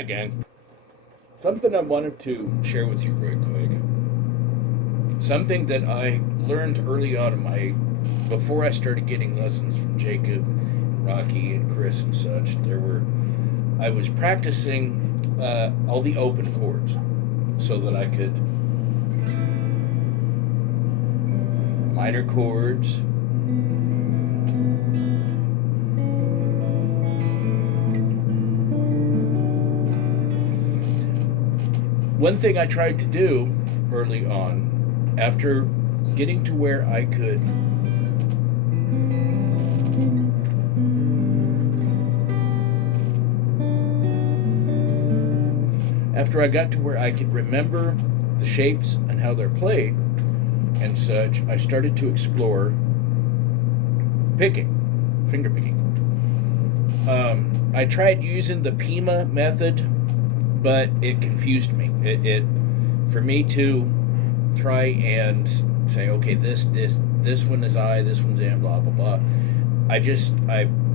Hi, gang. Something I wanted to share with you real quick. Something that I learned early on in before I started getting lessons from Jacob, and Rocky, and Chris and such. I was practicing all the open chords so that I could minor chords, one thing I tried to do early on, after getting to where I could after I got to where I could remember the shapes and how they're played and such, I started to explore finger picking. I tried using the Pima method, but it confused me. It for me to try and say, okay, this one is I, this one's M, blah blah blah. I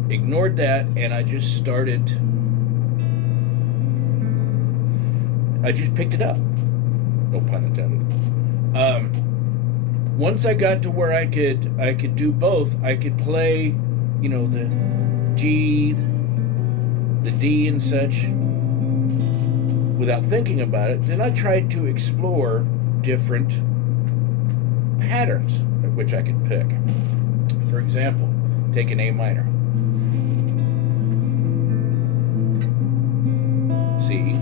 ignored that, and I just picked it up. No pun intended. Once I got to where I could do both, I could play, the G, the D, and such without thinking about it. Then I tried to explore different patterns at which I could pick. For example, take an A minor, C,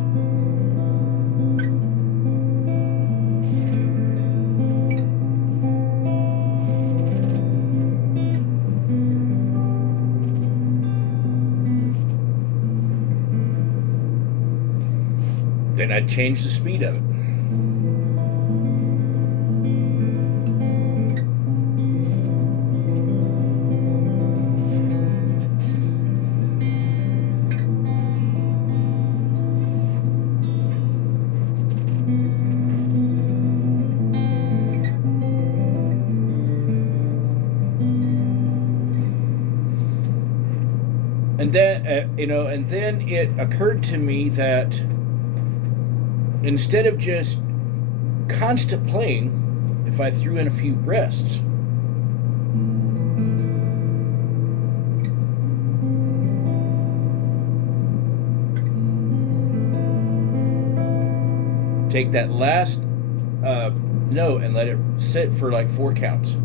then I'd change the speed of it. And then it occurred to me that instead of just constant playing, if I threw in a few rests, take that last note and let it sit for like 4 counts.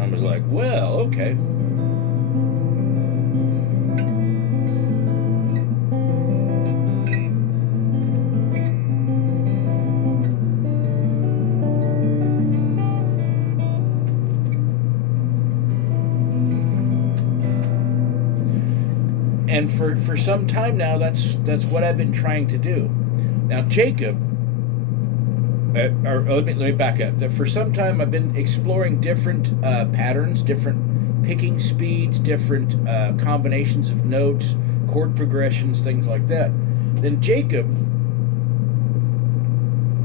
I was like, well, okay. And for some time now, that's what I've been trying to do. Now, Jacob, let me back up. That for some time I've been exploring different patterns, different picking speeds, different combinations of notes, chord progressions, things like that. Then Jacob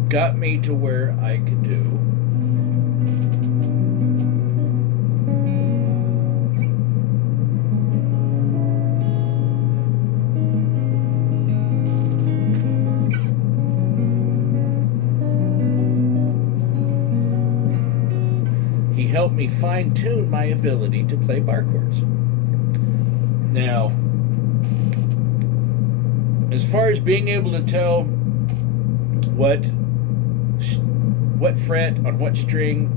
got me to where I could do help me fine-tune my ability to play bar chords. Now, as far as being able to tell what fret on what string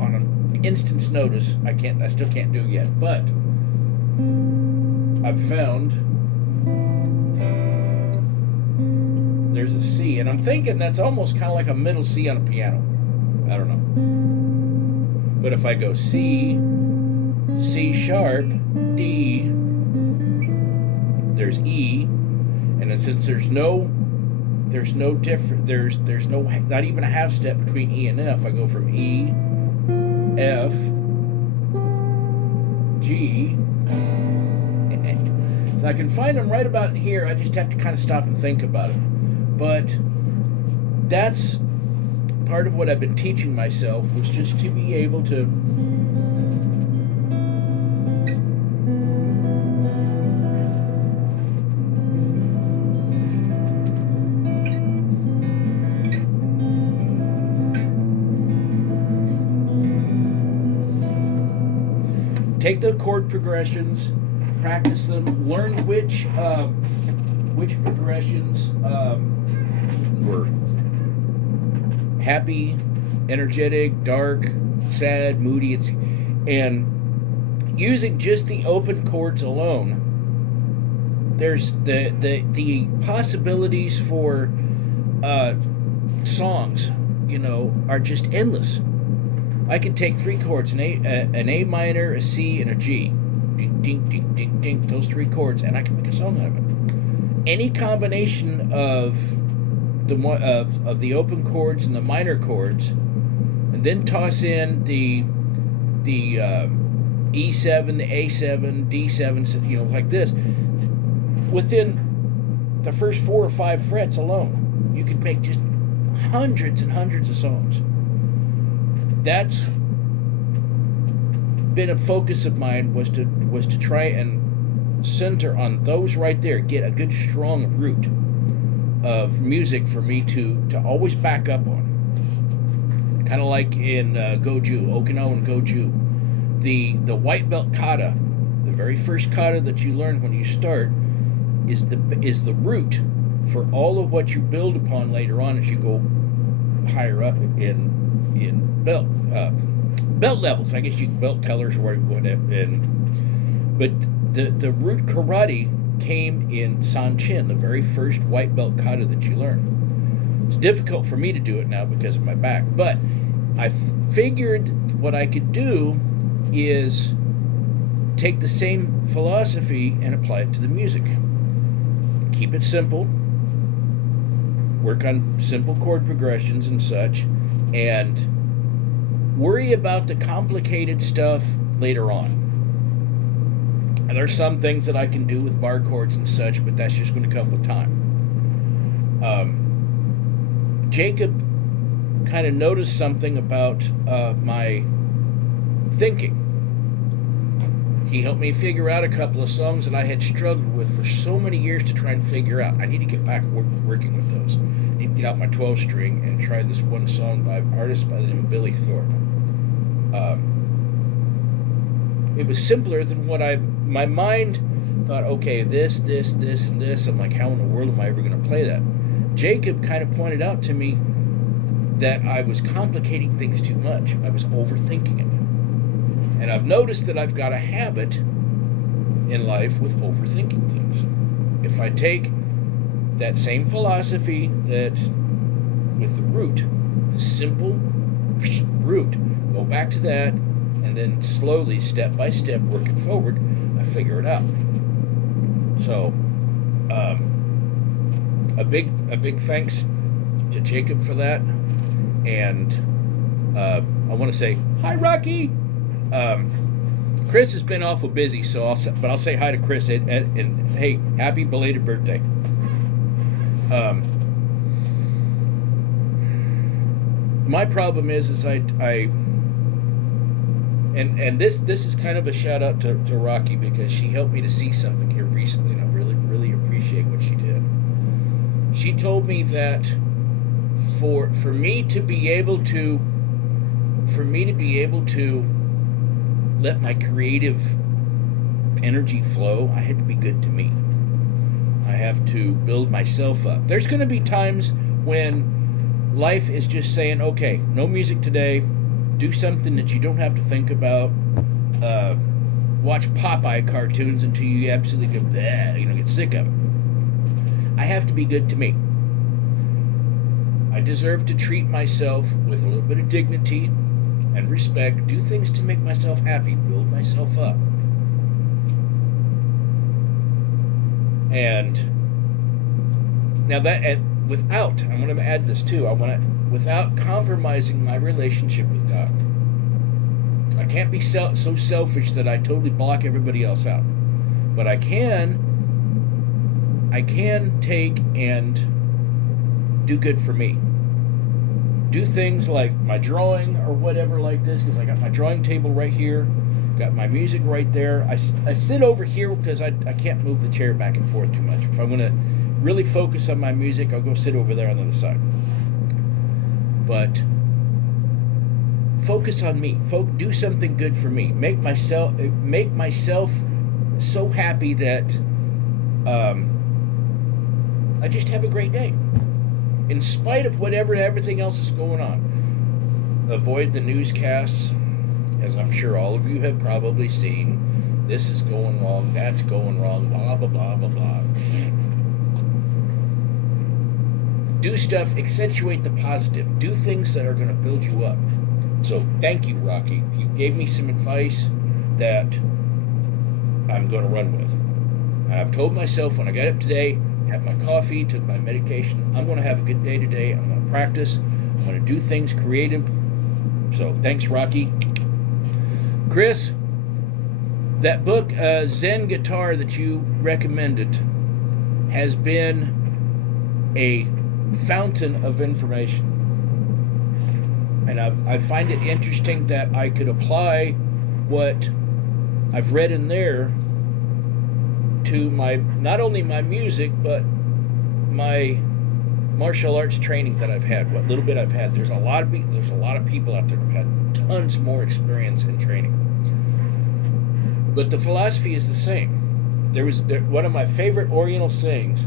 on an instant's notice, I still can't do yet. But I've found there's a C, and I'm thinking that's almost kind of like a middle C on a piano. I don't know. But if I go C, C sharp, D, there's E, and then since there's no not even a half step between E and F, I go from E, F, G. So I can find them right about here. I just have to kind of stop and think about it. But that's part of what I've been teaching myself, was just to be able to take the chord progressions, practice them, learn which progressions were happy, energetic, dark, sad, moody. And using just the open chords alone, there's the possibilities for songs, are just endless. I could take 3 chords, an A minor, a C, and a G. Ding, ding, ding, ding, ding. Those 3 chords, and I can make a song out of it. Any combination of the open chords and the minor chords, and then toss in the E7, the A7, D7, like this. Within the first 4 or 5 frets alone, you could make just hundreds and hundreds of songs. That's been a focus of mine, was to try and center on those right there, get a good strong root of music for me to always back up on. Kind of like in Goju, Okinawan Goju, the white belt kata, the very first kata that you learn when you start, is the root for all of what you build upon later on as you go higher up in belt levels. I guess you can belt colors or whatever. But the root karate came in Sanchin, the very first white belt kata that you learn. It's difficult for me to do it now because of my back, but I figured what I could do is take the same philosophy and apply it to the music. Keep it simple, work on simple chord progressions and such, and worry about the complicated stuff later on. And there's some things that I can do with bar chords and such, but that's just going to come with time. Jacob kind of noticed something about my thinking. He helped me figure out a couple of songs that I had struggled with for so many years to try and figure out. I need to get back working with those. I need to get out my 12-string and try this one song by an artist by the name of Billy Thorpe. It was simpler than what my mind thought, okay, this, and this. I'm like, how in the world am I ever going to play that? Jacob kind of pointed out to me that I was complicating things too much. I was overthinking it. And I've noticed that I've got a habit in life with overthinking things. If I take that same philosophy that with the root, the simple root, go back to that, and then slowly, step by step, work it forward, I figure it out. So, a big thanks to Jacob for that, and I want to say hi, Rocky. Chris has been awful busy, so I'll say hi to Chris and hey, happy belated birthday. My problem is and this is kind of a shout out to Rocky, because she helped me to see something here recently, and I really appreciate what she did. She told me that for me to be able to let my creative energy flow, I had to be good to me. I have to build myself up. There's going to be times when life is just saying, okay, no music today. Do something that you don't have to think about. Watch Popeye cartoons until you absolutely go, get sick of it. I have to be good to me. I deserve to treat myself with a little bit of dignity and respect, do things to make myself happy, build myself up. And now that, and without, I want to add this too, without compromising my relationship with God. I can't be so selfish that I totally block everybody else out. But I can take and do good for me. Do things like my drawing or whatever like this, because I got my drawing table right here, got my music right there. I sit over here because I can't move the chair back and forth too much. If I want to really focus on my music, I'll go sit over there on the other side. But focus on me. Do something good for me. Make myself so happy that I just have a great day, in spite of everything else is going on. Avoid the newscasts, as I'm sure all of you have probably seen. This is going wrong, that's going wrong, blah, blah, blah, blah, blah. Do stuff, accentuate the positive. Do things that are going to build you up. So thank you, Rocky. You gave me some advice that I'm going to run with. I've told myself when I got up today, had my coffee, took my medication, I'm going to have a good day today. I'm going to practice. I'm going to do things creative. So thanks, Rocky. Chris, that book, Zen Guitar, that you recommended has been a fountain of information. And I find it interesting that I could apply what I've read in there to not only my music, but my martial arts training that I've had, what little bit I've had. There's a lot of people out there who've had tons more experience in training. But the philosophy is the same. One of my favorite Oriental sayings: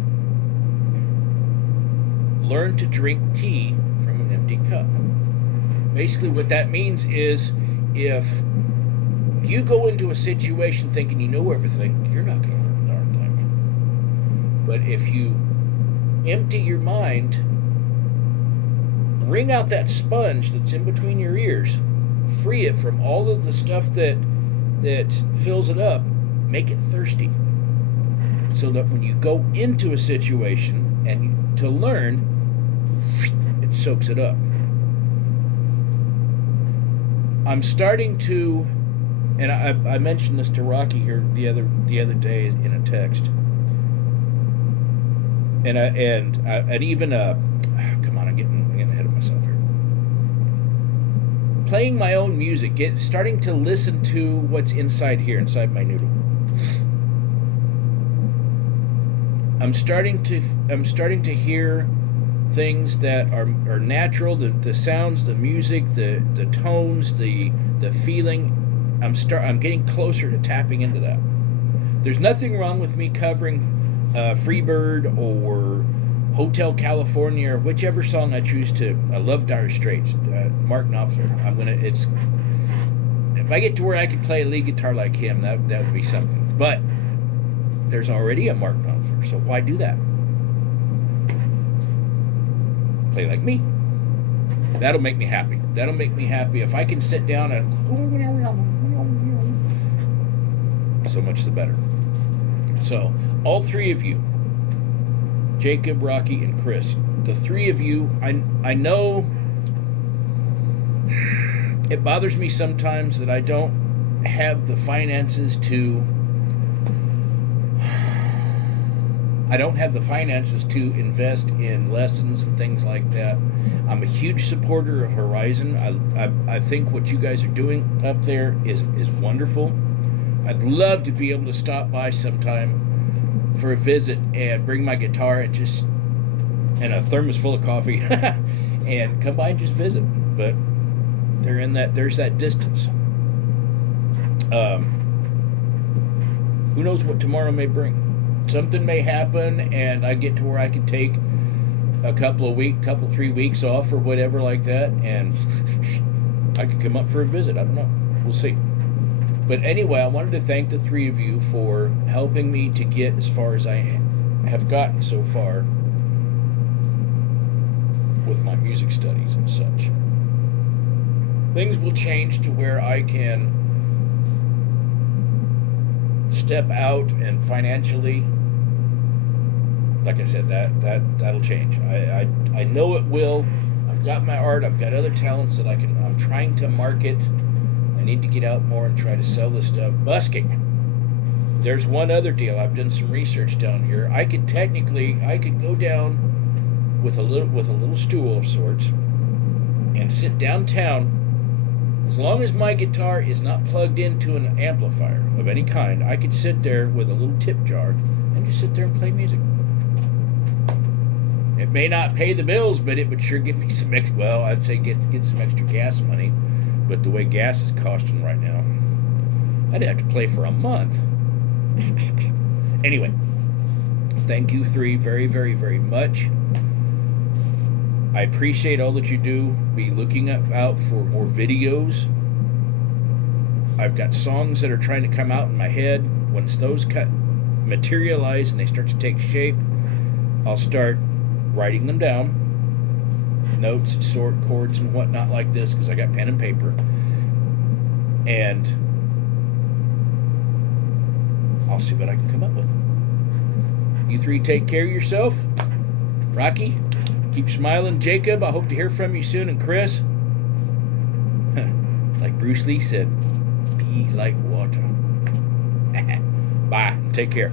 learn to drink tea from an empty cup. Basically what that means is, if you go into a situation thinking you know everything, you're not going to learn a darn thing. But if you empty your mind, bring out that sponge that's in between your ears, free it from all of the stuff that fills it up, make it thirsty, so that when you go into a situation and to learn, it soaks it up. I'm starting to, and I mentioned this to Rocky here the other day in a text, and even come on, I'm getting ahead of myself here. Playing my own music, starting to listen to what's inside my noodle. I'm starting to hear things that are natural, the sounds, the music, the tones, the feeling. I'm getting closer to tapping into that. There's nothing wrong with me covering Freebird or Hotel California, or whichever song I choose to. I love Dire Straits, Mark Knopfler. If I get to where I could play a lead guitar like him, that would be something. But there's already a Mark Knopfler, so why do that? Play like me. That'll make me happy. If I can sit down and so much the better. So all three of you, Jacob, Rocky, and Chris, the three of you, I know it bothers me sometimes that I don't have the finances to invest in lessons and things like that. I'm a huge supporter of Horizon. I think what you guys are doing up there is wonderful. I'd love to be able to stop by sometime for a visit and bring my guitar and a thermos full of coffee and come by and just visit. But there's that distance. Who knows what tomorrow may bring? Something may happen and I get to where I can take a 3 weeks off or whatever like that, and I could come up for a visit. I don't know. We'll see. But anyway, I wanted to thank the three of you for helping me to get as far as I have gotten so far with my music studies and such. Things will change to where I can step out and financially, like I said, that'll change. I know it will. I've got my art. I've got other talents that I'm trying to market. I need to get out more and try to sell this stuff. Busking. There's one other deal. I've done some research down here. I could go down with a little stool of sorts and sit downtown. As long as my guitar is not plugged into an amplifier of any kind, I could sit there with a little tip jar and just sit there and play music. It may not pay the bills, but it would sure give me some extra, well, I'd say get some extra gas money. But the way gas is costing right now, I'd have to play for a month. Anyway, thank you three very, very, very much. I appreciate all that you do. Be looking out for more videos. I've got songs that are trying to come out in my head. Once those materialize and they start to take shape, I'll start writing them down. Notes, short chords, and whatnot like this, because I got pen and paper. And I'll see what I can come up with. You three take care of yourself. Rocky, keep smiling. Jacob, I hope to hear from you soon. And Chris, like Bruce Lee said, be like water. Bye. Take care.